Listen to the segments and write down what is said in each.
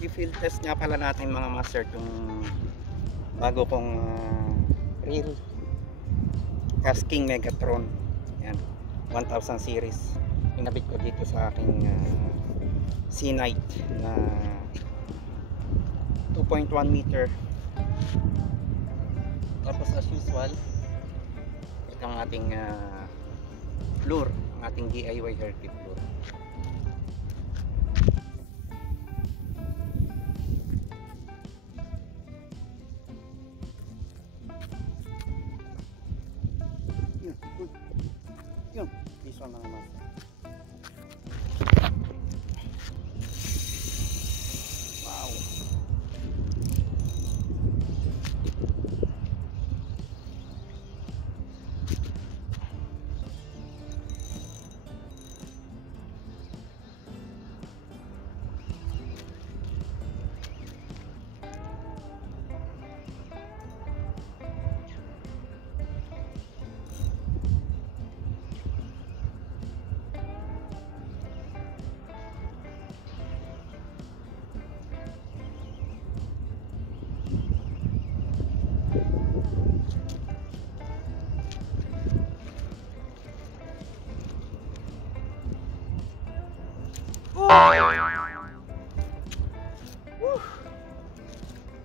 I-field test nga pala natin mga master itong bago kong reel Casking Megatron. Yan, 1000 series. Pinabit ko dito sa aking C-Night na 2.1 meter. Tapos as usual, ito ang ating lure, ang ating DIY hair clip lure. Yun, this one mga master. Wow.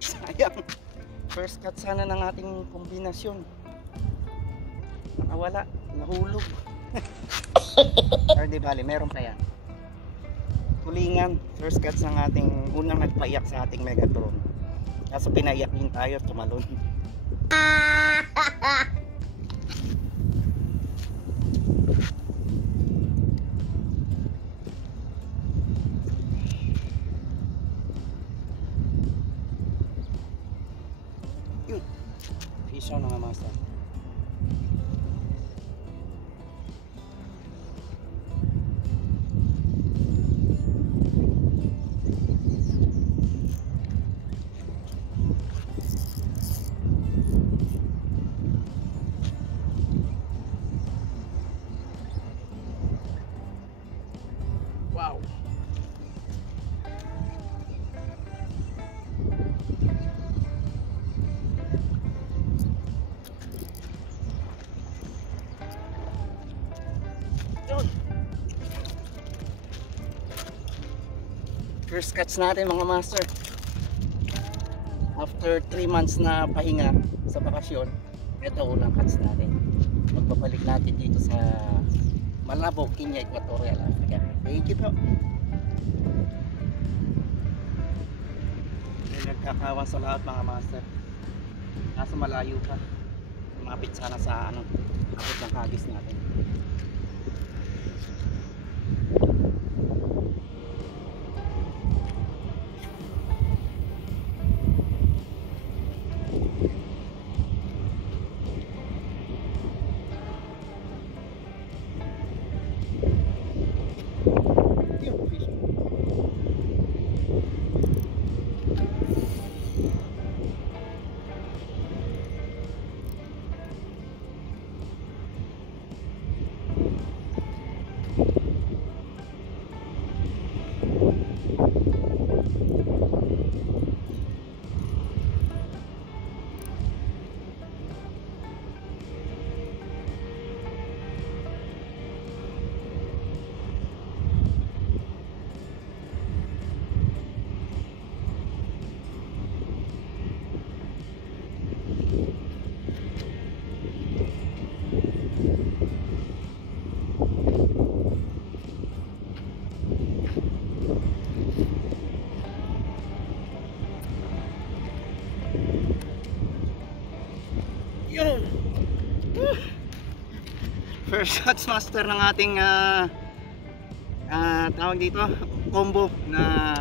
Sayang, first cut sana ng ating kombinasyon, nakawala, nahulog. Pero di bali, meron pa yan. Tulingan, first cut ng ating unang nagpaiyak sa ating Megatron, kaso pinaiyak din tayo, tumalon. Yun, fish on mga master. Wow. First catch natin mga master. After 3 months na pahinga sa bakasyon, ito unang catch natin. Magbabalik natin dito sa Malabo, Kenya, Equatorial Africa. Thank you po. Nagkakawan sa lahat mga master. Nasa malayo pa. Lumapit sana sa abot ng hagis natin. Yun. First shots master ng ating tawag dito, combo na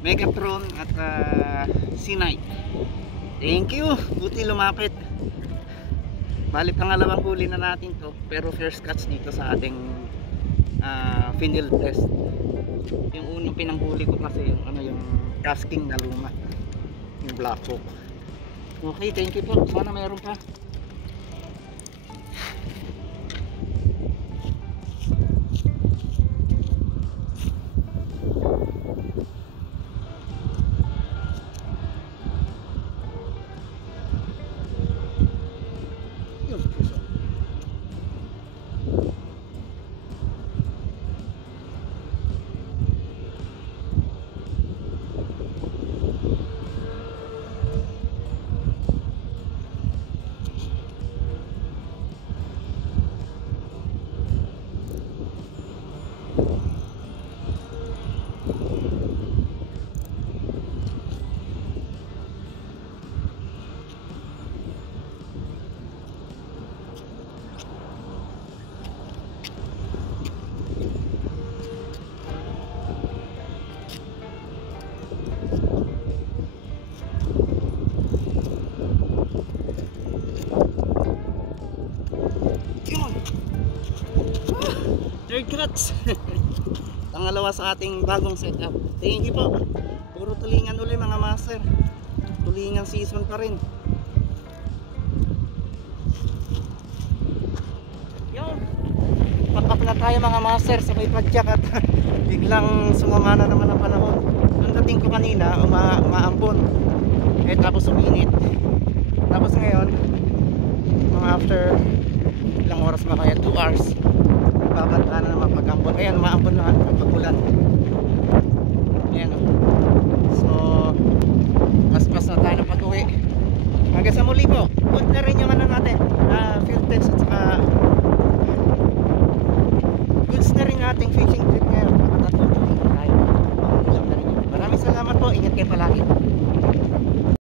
Megatron at C-Night. Thank you, buti lumapit. Bali pangalawang huli na natin to, pero first catch dito sa ating field test. Yung unang pinanghuli ko kasi yung casking na luma, yung black hook. Okay, thank you po, sana mayroon pa. third cuts. Pangalawa sa ating bagong setup. Thank you po. Puro tulingan ulit mga master. Tulingan season pa rin. Yun. Pack up na tayo mga master sa may padyak at biglang sumama na naman ang panahon. Nung dating ko kanina, umaambon. Tapos uminit. Tapos ngayon, mga after ilang oras ba kaya, 2 hours, babanta na naman pag-ambon. Ayan, umaambon na ang pag-ulan. Ayan. So, paspas na tayo ng pag-uwi. Hanggang sa muli po. Good na rin yung ano natin, field test at saka goods na rin ating fishing trip ngayon. Nakatatutuloy tayo. Ulam na rin. Maraming salamat po. Ingat kayo palagi.